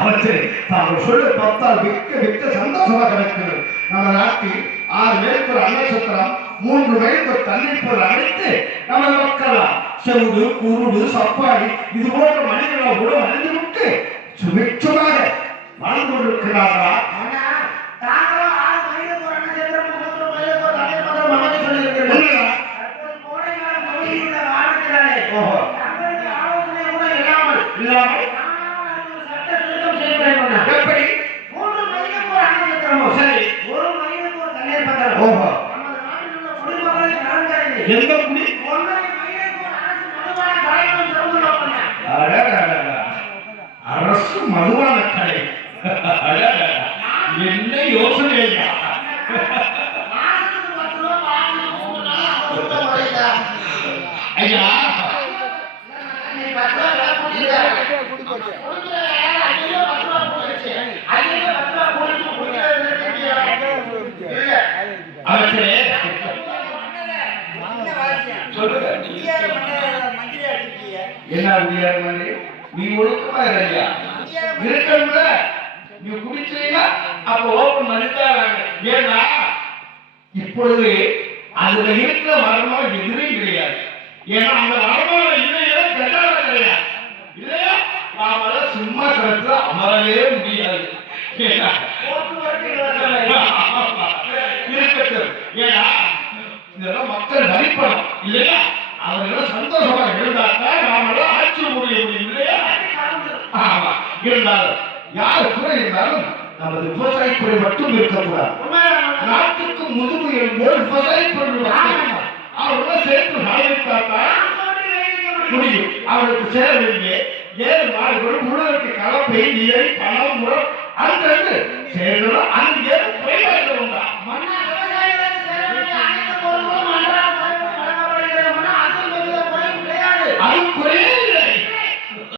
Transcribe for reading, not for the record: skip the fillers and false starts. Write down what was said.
அவற்றை தாங்கள் சொல்ல பார்த்தால் மிக்க மிக்க சந்தோஷமாக கிடைக்கிறது. நம்ம நாட்டில் 6 மேற்கு ஒரு நட்சத்திரம் 3 வயது தண்ணீர் அழைத்து நம்ம மக்கள் செவுடு குருடு சப்பாடி இது போன்ற மனிதர்களால் கூட அழிந்து விட்டு சுமிச்சமாக வாழ்ந்து கொண்டிருக்கிறார்களா? எப்படி எந்த குடி அரசு மதுவான கடை என்ன யோசனை ஐயா? ஐயா அவர்களே என்ன முடியாது மந்திரி, நீ ஒழுக்கமா இருக்கியா? இருக்கணும்ல, நீ குடிச்சீங்கன்னா அப்ப ஓப்பன் பண்ணிட்டாங்க. ஏன்னா இப்பொழுது அதுல இருக்கிற வருமானம் எதுவுமே கிடையாது. ஏன்னா அந்த வருமானம் இல்லையா கட்டாத கிடையாது இல்லையா? நாம சிம்மாசனத்துல அமரவே முடியாது. இருக்கட்டும். ஏன்னா இதெல்லாம் மக்கள் வரிப்பணம் இல்லையா? அவர்கள் சந்தோஷமா இருந்தாக்கா நாமெல்லாம் ஆட்சி முடிய முடியும் இல்லையா? ஆமா. இருந்தாலும் யார் குறை இருந்தாலும் நமது விவசாய குறை மட்டும் இருக்கக்கூடாது. நாட்டுக்கு முதுகு என்பது விவசாய பொருள். அவர்கள் சேர்த்து நாளைக்காக்கா முடியும். அவருக்கு சேர வேண்டிய 7 நாடுகள் உணவுக்கு கலப்பை நீரை பணம் உரம் அந்தது சேரணும். அங்கே போயிடுவாங்க. அது குறைய